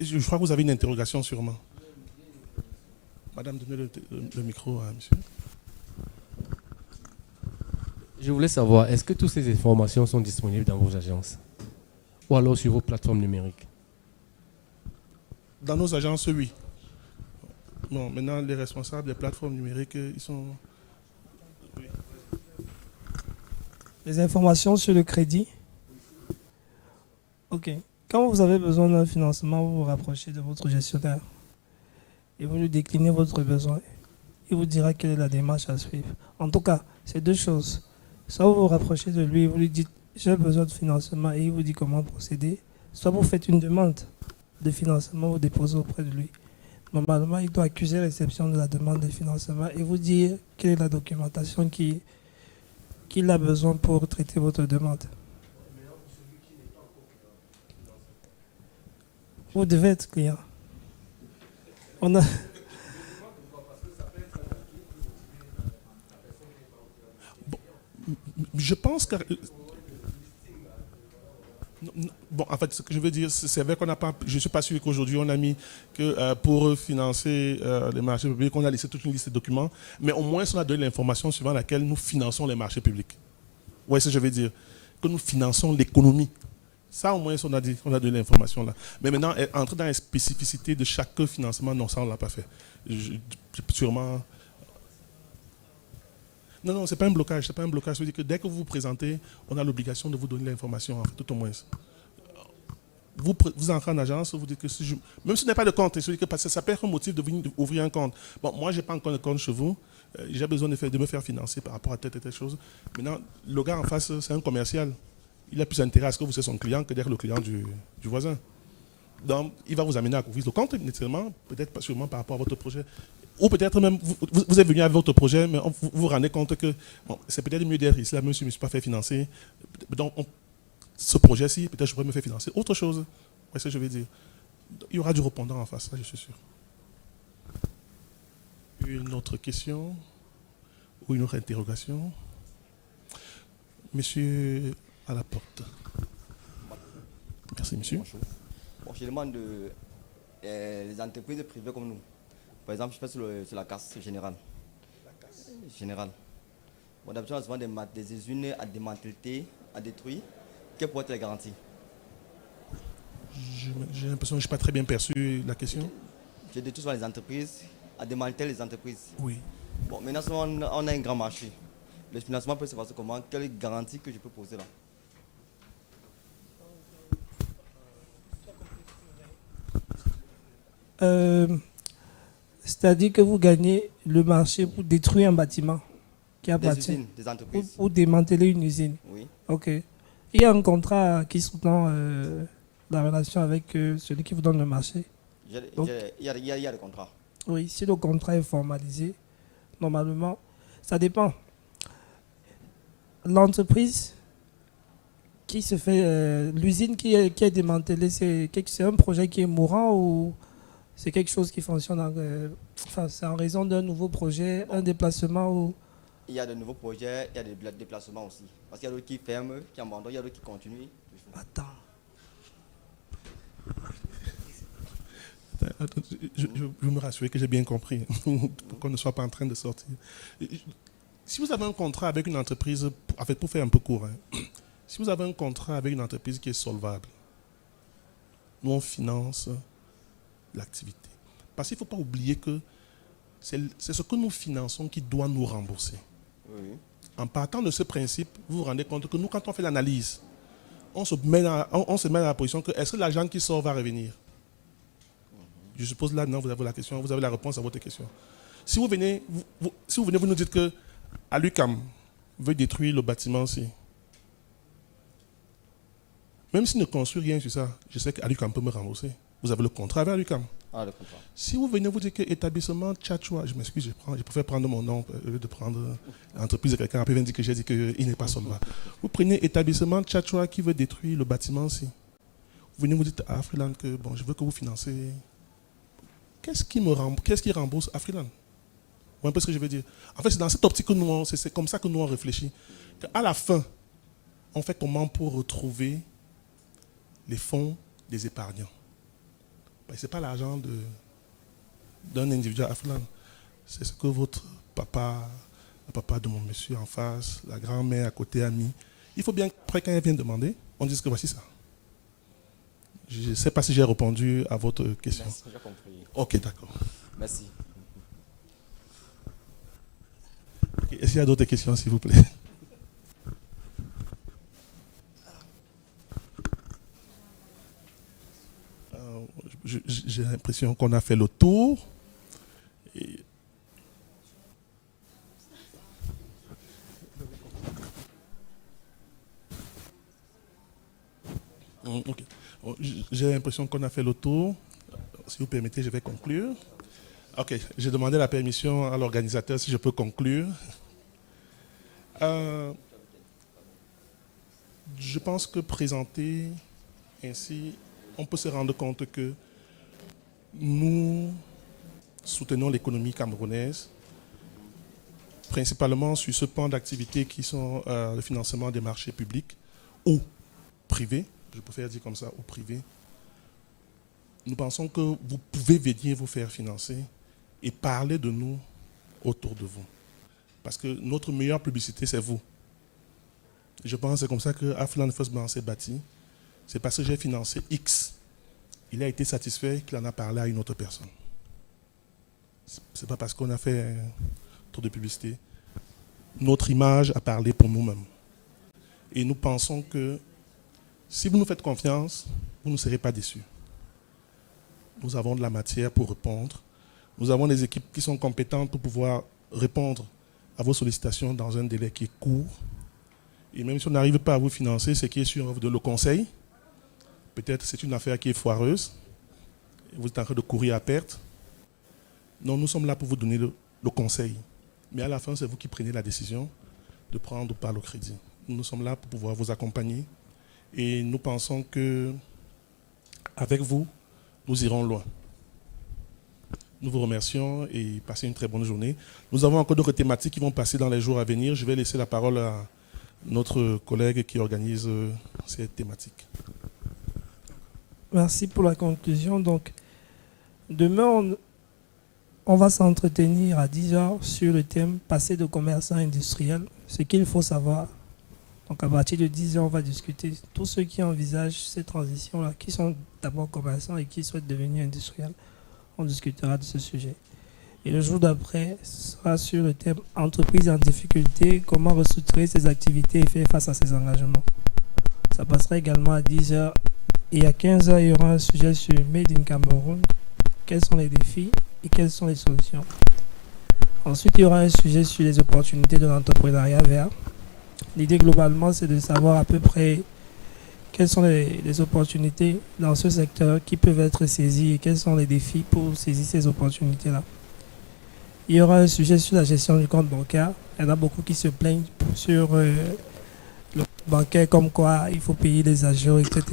Je crois que vous avez une interrogation sûrement. Madame, donnez le micro à monsieur. Je voulais savoir, est-ce que toutes ces informations sont disponibles dans vos agences ou alors sur vos plateformes numériques? Dans nos agences, oui. Bon, maintenant, les responsables des plateformes numériques, ils sont... Oui. Les informations sur le crédit. Ok. Quand vous avez besoin d'un financement, vous vous rapprochez de votre gestionnaire et vous lui déclinez votre besoin. Il vous dira quelle est la démarche à suivre. En tout cas, c'est deux choses. Soit vous vous rapprochez de lui et vous lui dites j'ai besoin de financement et il vous dit comment procéder. Soit vous faites une demande de financement, vous déposez auprès de lui. Normalement, il doit accuser réception de la demande de financement et vous dire quelle est la documentation qu'il a besoin pour traiter votre demande. Vous devez être client. Je pense que... Bon, en fait, ce que je veux dire, c'est vrai qu'on n'a pas... Je ne suis pas sûr qu'aujourd'hui, on a mis que pour financer les marchés publics, on a laissé toute une liste de documents, mais au moins, on a donné l'information suivant laquelle nous finançons les marchés publics. Vous voyez ce que je veux dire? Que nous finançons l'économie. Ça, au moins, on a donné l'information là. Mais maintenant, entrer dans les spécificités de chaque financement, non, ça, on ne l'a pas fait. Sûrement... Non, ce n'est pas un blocage. C'est pas un blocage. C'est-à-dire que dès que vous vous présentez, on a l'obligation de vous donner l'information, en fait, tout au moins. Vous entrez en agence, vous dites que même si ce n'est pas de compte, parce que ça peut être un motif de venir ouvrir un compte. Bon, moi, je n'ai pas encore de compte chez vous. J'ai besoin de me faire financer par rapport à telle chose. Maintenant, le gars en face, c'est un commercial. Il a plus intérêt à ce que vous soyez son client que d'être le client du voisin. Donc, il va vous amener à couvrir le compte, nécessairement, peut-être pas sûrement par rapport à votre projet. Ou peut-être même, vous êtes venu avec votre projet, mais vous vous rendez compte que bon, c'est peut-être mieux d'être ici, là, même si je ne me suis pas fait financer. Donc, ce projet-ci, peut-être je pourrais me faire financer. Autre chose, c'est ce que je vais dire. Il y aura du répondant en face, ça, je suis sûr. Une autre question ou une autre interrogation? Monsieur à la porte. Merci, monsieur. Bon, je demande les entreprises privées comme nous. Par exemple, je fais sur la casse générale. La casse générale. Bon, d'habitude, on a souvent des usines à démanteler a détruit, quelles pourraient être les garanties? J'ai l'impression que je n'ai pas très bien perçu la question. J'ai détruit sur les entreprises, à démanteler les entreprises. Oui. Bon, maintenant, on a un grand marché. Le financement peut se passer comment? Quelle garantie que je peux poser là? C'est-à-dire que vous gagnez le marché pour détruire un bâtiment qui Des appartient, usines, des entreprises. ou démanteler une usine. Oui. Ok. Il y a un contrat qui sous-tend la relation avec celui qui vous donne le marché. Donc- Il y a des contrats. Oui, si le contrat est formalisé, normalement, ça dépend. L'entreprise qui se fait, l'usine qui est démantelée, c'est un projet qui est mourant ou c'est quelque chose qui fonctionne enfin, c'est en raison d'un nouveau projet, un déplacement ou... Il y a de nouveaux projets, il y a des déplacements aussi. Parce qu'il y a d'autres qui ferment, qui abandonnent, il y a d'autres qui continuent. Attends. Attends, je veux me rassurer que j'ai bien compris, pour qu'on ne soit pas en train de sortir. Si vous avez un contrat avec une entreprise, en fait, pour faire un peu court, hein, si vous avez un contrat avec une entreprise qui est solvable, nous on finance l'activité. Parce qu'il ne faut pas oublier que c'est ce que nous finançons qui doit nous rembourser. Oui. En partant de ce principe, vous vous rendez compte que nous, quand on fait l'analyse, on se met dans la position que est-ce que l'argent qui sort va revenir? Je suppose là, non, vous avez la question, vous avez la réponse à votre question. Si vous venez, vous nous dites que Alucam veut détruire le bâtiment-ci. Même s'il ne construit rien sur ça, je sais qu'Alucam peut me rembourser. Vous avez le contrat avec Alucam. Ah, le contrat. Si vous venez vous dire que établissement Tchatchoua, je m'excuse, je préfère prendre mon nom au lieu de prendre l'entreprise de quelqu'un, après il vient dire que j'ai dit qu'il n'est pas solvable. Vous prenez établissement Tchatchoua qui veut détruire le bâtiment-ci. Vous venez vous dire à Afriland que bon, je veux que vous financez. Qu'est-ce qui rembourse Afriland? Vous voyez un peu ce que je veux dire? En fait, c'est dans cette optique que nous, c'est comme ça que nous on réfléchit. À la fin, on fait comment pour retrouver les fonds des épargnants? Ce n'est pas l'argent d'un individu à Afriland. C'est ce que votre papa, le papa de mon monsieur en face, la grand-mère à côté a mis. Il faut bien qu'après, quand elle vient demander, on dise que voici ça. Je ne sais pas si j'ai répondu à votre question. Merci, j'ai compris. Ok, d'accord. Merci. Okay, est-ce qu'il y a d'autres questions, s'il vous plaît? J'ai l'impression qu'on a fait le tour. Et ok. J'ai l'impression qu'on a fait le tour. Si vous permettez, je vais conclure. Ok, j'ai demandé la permission à l'organisateur si je peux conclure. Je pense que présenter ainsi, on peut se rendre compte que nous soutenons l'économie camerounaise, principalement sur ce pan d'activités qui sont le financement des marchés publics ou privés, je préfère dire comme ça, ou privés. Nous pensons que vous pouvez venir vous faire financer et parler de nous autour de vous. Parce que notre meilleure publicité, c'est vous. Je pense que c'est comme ça que Afriland First Bank s'est bâti. C'est parce que j'ai financé X. Il a été satisfait qu'il en a parlé à une autre personne. Ce n'est pas parce qu'on a fait un tour de publicité. Notre image a parlé pour nous-mêmes. Et nous pensons que si vous nous faites confiance, vous ne serez pas déçus. Nous avons de la matière pour répondre. Nous avons des équipes qui sont compétentes pour pouvoir répondre à vos sollicitations dans un délai qui est court. Et même si on n'arrive pas à vous financer, ce qui est sûr, on vous donne le conseil. Peut-être c'est une affaire qui est foireuse. Vous êtes en train de courir à perte. Non, nous sommes là pour vous donner le conseil. Mais à la fin, c'est vous qui prenez la décision de prendre ou pas le crédit. Nous sommes là pour pouvoir vous accompagner. Et nous pensons que avec vous, nous irons loin. Nous vous remercions et passez une très bonne journée. Nous avons encore d'autres thématiques qui vont passer dans les jours à venir. Je vais laisser la parole à notre collègue qui organise cette thématique. Merci pour la conclusion. Donc, demain, on va s'entretenir à 10h sur le thème « Passer de commerçant industriel, ce qu'il faut savoir Donc à partir de 10 heures, on va discuter. Tous ceux qui envisagent ces transitions-là, qui sont d'abord commerçants et qui souhaitent devenir industriels, on discutera de ce sujet. Et le jour d'après sera sur le thème entreprise en difficulté, comment restructurer ses activités et faire face à ses engagements. Ça passera également à 10 heures. Et à 15 heures, il y aura un sujet sur Made in Cameroun. Quels sont les défis et quelles sont les solutions. Ensuite, il y aura un sujet sur les opportunités de l'entrepreneuriat vert. L'idée globalement, c'est de savoir à peu près quelles sont les opportunités dans ce secteur qui peuvent être saisies et quels sont les défis pour saisir ces opportunités-là. Il y aura un sujet sur la gestion du compte bancaire. Il y en a beaucoup qui se plaignent sur le compte bancaire, comme quoi il faut payer les agios, etc.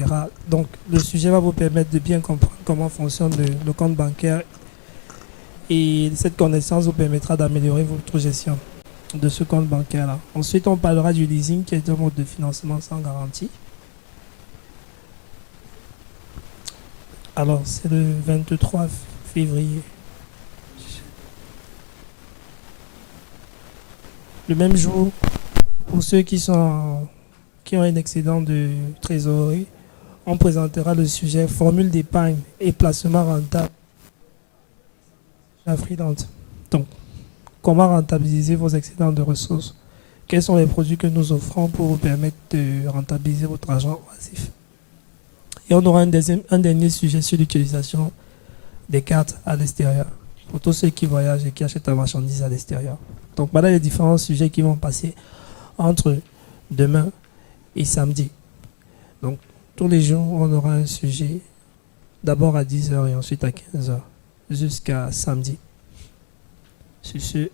Donc, le sujet va vous permettre de bien comprendre comment fonctionne le compte bancaire. Et cette connaissance vous permettra d'améliorer votre gestion de ce compte bancaire-là. Ensuite, on parlera du leasing, qui est un mode de financement sans garantie. Alors, c'est le 23 février. Le même jour, pour ceux qui ont un excédent de trésorerie, on présentera le sujet formule d'épargne et placement rentable à Freeland. Donc, comment rentabiliser vos excédents de ressources? Quels sont les produits que nous offrons pour vous permettre de rentabiliser votre argent oisif? Et on aura un dernier sujet sur l'utilisation des cartes à l'extérieur, pour tous ceux qui voyagent et qui achètent la marchandise à l'extérieur. Donc voilà les différents sujets qui vont passer entre demain et samedi. Donc tous les jours, on aura un sujet, d'abord à 10 heures et ensuite à 15 heures, jusqu'à samedi. Sur ce,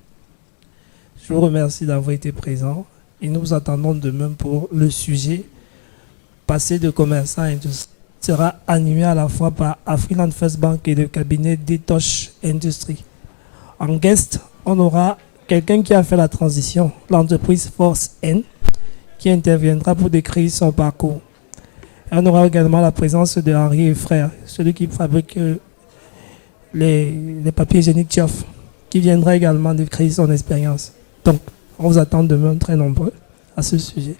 je vous remercie d'avoir été présent et nous vous attendons demain pour le sujet passer de commerçant à industrie. Sera animé à la fois par Afriland First Bank et le cabinet Detosh Industries. En guest, on aura quelqu'un qui a fait la transition, l'entreprise Force N, qui interviendra pour décrire son parcours. Et on aura également la présence de Henri et Frères, celui qui fabrique les papiers hygiéniques Tioff, qui viendra également décrire son expérience. Donc, on vous attend demain très nombreux à ce sujet.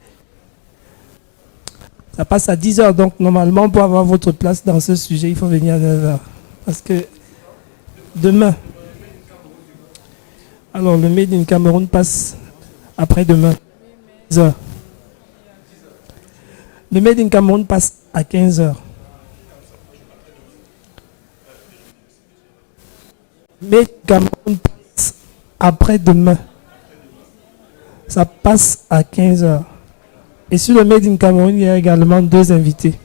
Ça passe à 10 heures, donc normalement, pour avoir votre place dans ce sujet, il faut venir à 9 heures. Parce que demain, alors le Made in Cameroun passe après-demain, 15 heures. Le Made in Cameroun passe à 15 heures. Made in Cameroun passe après-demain. Ça passe à 15 heures. Et sur le Made in Cameroun, il y a également 2 invités.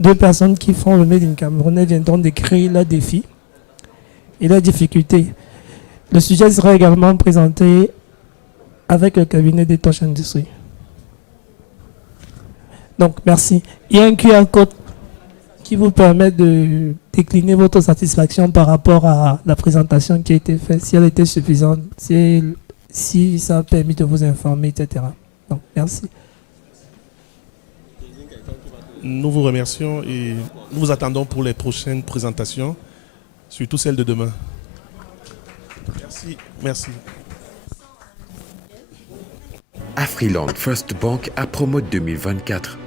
2 personnes qui font le Made in Cameroun. Elles viendront décrire leurs défis et leurs difficultés. Le sujet sera également présenté avec le cabinet des Detosh Industries. Donc, merci. Il y a un QR code qui vous permet de décliner votre satisfaction par rapport à la présentation qui a été faite, si elle était suffisante, si ça a permis de vous informer, etc. Donc, merci. Nous vous remercions et nous vous attendons pour les prochaines présentations, surtout celle de demain. Merci. Merci. Afriland First Bank à Promote 2024.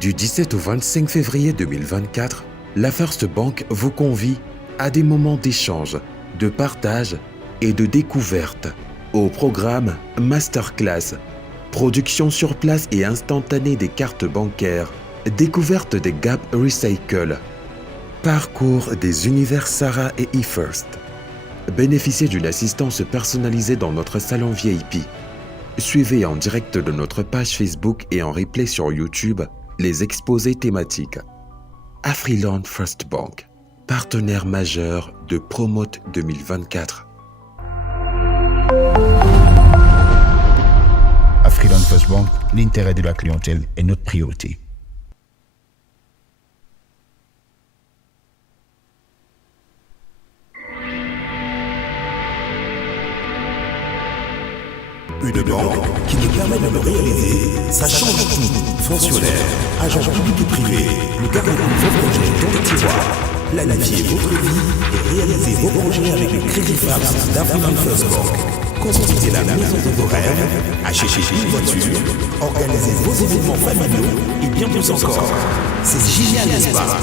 Du 17 au 25 février 2024, la First Bank vous convie à des moments d'échange, de partage et de découverte. Au programme Masterclass, production sur place et instantanée des cartes bancaires, découverte des Gap Recycle, parcours des univers Sarah et eFirst. Bénéficiez d'une assistance personnalisée dans notre salon VIP. Suivez en direct de notre page Facebook et en replay sur YouTube les exposés thématiques. Afriland First Bank, partenaire majeur de Promote 2024. Afriland First Bank, l'intérêt de la clientèle est notre priorité. Une banque qui nous permet de le réaliser, ça change tout. Fonctionnaires, agents publics et privés, nous gardons vos projets dans les tiroirs. Planifiez votre vie et réalisez vos projets avec le crédit FAPS d'Afriland First Bank. Construisez la maison de vos rêves, achetez une voiture, organisez vos événements familiaux et bien plus encore. C'est génial, n'est-ce pas?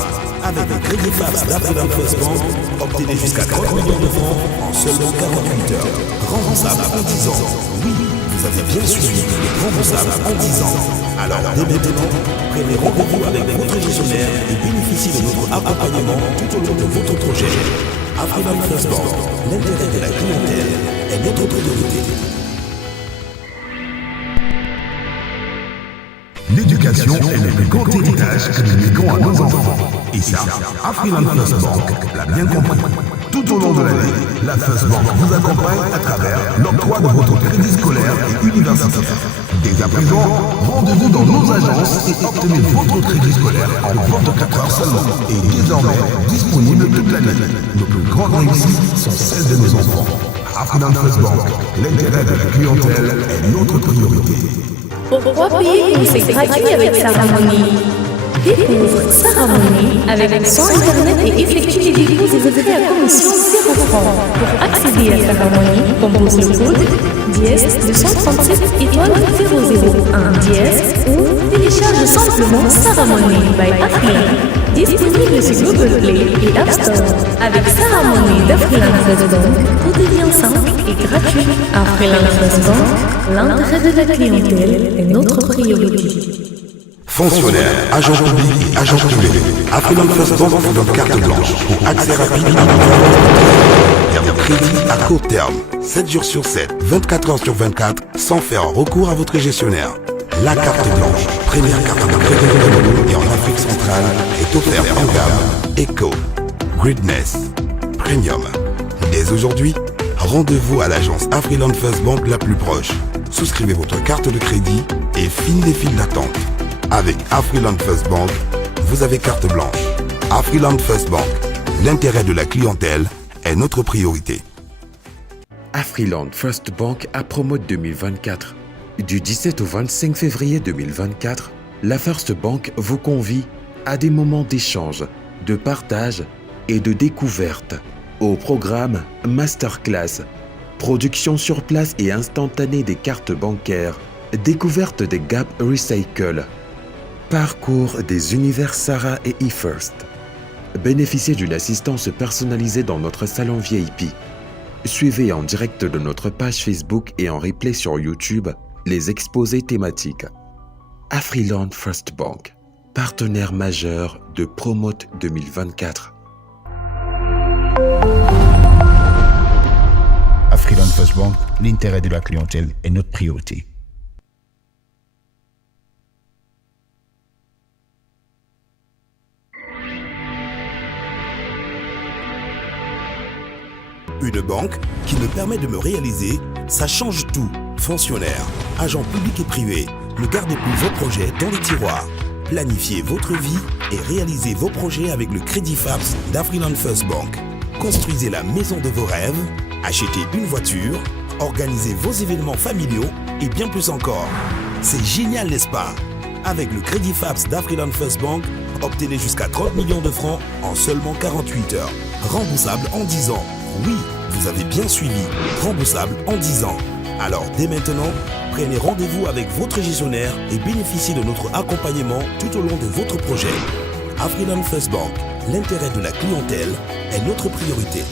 Avec le crédit FABS d'Afriland First Bank, obtenez jusqu'à 30 millions de francs en seulement 48 heures. Remboursable en 10 ans. Oui, vous avez bien suivi, remboursable en 10 ans. Alors, dès maintenant, prenez rendez-vous avec votre gestionnaire et bénéficiez de notre accompagnement tout au long de votre projet. Afriland First Bank, l'intérêt de la clientèle est notre priorité. L'éducation est le plus grand héritage que nous léguons à nos enfants. Et ça, Afriland First Bank l'a bien compris. Tout au long de l'année, la First Bank vous accompagne à travers l'octroi de votre crédit scolaire et universitaire. Dès à présent, rendez-vous dans nos agences et obtenez votre crédit scolaire en 24 heures seulement. Et désormais, disponible toute l'année. Nos plus grandes réussites sont celles de nos enfants. Afriland First Bank, l'intérêt de la clientèle est notre priorité. Pourquoi payer une c'est gratuit avec Sarah Money? Découvre Sarah Money avec son internet et effectue les dépôts et retraits à commission 0 francs. Pour accéder à Sarah Money, compose le code dièse 237 étoile 001 dièse ou télécharge simplement Sarah Money by Afriland. Disponible sur Google Play et App Store. Avec Sarah Money d'Afriland First Bank, tout devient simple et gratuit. Afriland First Bank, l'intérêt de la clientèle est notre priorité. Fonctionnaires, agents publics et agents privés, Afriland First Bank vous donne carte blanche pour accès rapide et un crédit à court terme, 7 jours sur 7, 24 heures sur 24, sans faire recours à votre gestionnaire. La carte blanche, première carte de crédit de Cameroun et en Afrique centrale, est offerte en gamme Eco, Greatness, Premium. Dès aujourd'hui, rendez-vous à l'agence Afriland First Bank la plus proche. Souscrivez votre carte de crédit et fini les files d'attente. Avec Afriland First Bank, vous avez carte blanche. Afriland First Bank, l'intérêt de la clientèle est notre priorité. Afriland First Bank à Promote 2024. Du 17 au 25 février 2024, la First Bank vous convie à des moments d'échange, de partage et de découverte. Au programme Masterclass, production sur place et instantanée des cartes bancaires, découverte des Gap Recycle, parcours des univers Sarah et eFirst. Bénéficiez d'une assistance personnalisée dans notre salon VIP. Suivez en direct de notre page Facebook et en replay sur YouTube les exposés thématiques. Afriland First Bank, partenaire majeur de Promote 2024. Afriland First Bank, l'intérêt de la clientèle est notre priorité. Une banque qui me permet de me réaliser, ça change tout. Fonctionnaires, agents publics et privés, ne gardez plus vos projets dans les tiroirs. Planifiez votre vie et réalisez vos projets avec le crédit FABS d'Afriland First Bank. Construisez la maison de vos rêves, achetez une voiture, organisez vos événements familiaux et bien plus encore. C'est génial, n'est-ce pas? Avec le crédit FABS d'Afriland First Bank, obtenez jusqu'à 30 millions de francs en seulement 48 heures. Remboursable en 10 ans. Oui, vous avez bien suivi, remboursable en 10 ans. Alors dès maintenant, prenez rendez-vous avec votre gestionnaire et bénéficiez de notre accompagnement tout au long de votre projet. Afriland First Bank, l'intérêt de la clientèle est notre priorité.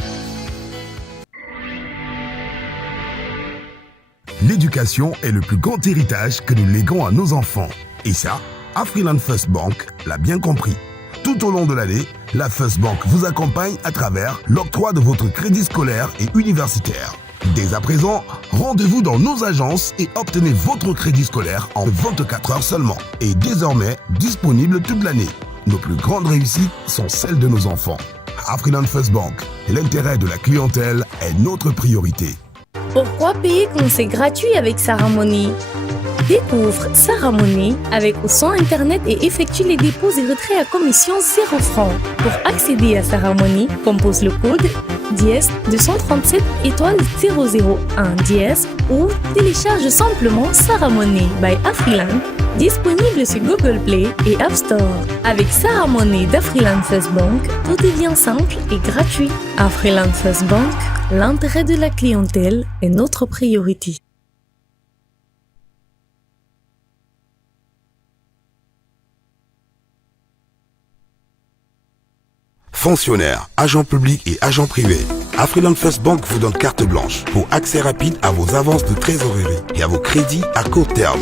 L'éducation est le plus grand héritage que nous léguons à nos enfants. Et ça, Afriland First Bank l'a bien compris. Tout au long de l'année, la First Bank vous accompagne à travers l'octroi de votre crédit scolaire et universitaire. Dès à présent, rendez-vous dans nos agences et obtenez votre crédit scolaire en 24 heures seulement. Et désormais, disponible toute l'année. Nos plus grandes réussites sont celles de nos enfants. Afriland First Bank, l'intérêt de la clientèle est notre priorité. Pourquoi payer quand c'est gratuit avec Sarah Money? Découvre Sarah Money avec son internet et effectue les dépôts et retraits à commission 0 francs. Pour accéder à Sarah Money, compose le code dièse 237 étoile 001 dièse ou télécharge simplement Sarah Money by Afriland, disponible sur Google Play et App Store. Avec Sarah Money d'Afriland First Bank, tout devient simple et gratuit. Afriland First Bank, L'intérêt de la clientèle est notre priorité. Fonctionnaires, agents publics et agents privés, Afriland First Bank vous donne carte blanche pour accès rapide à vos avances de trésorerie et à vos crédits à court terme.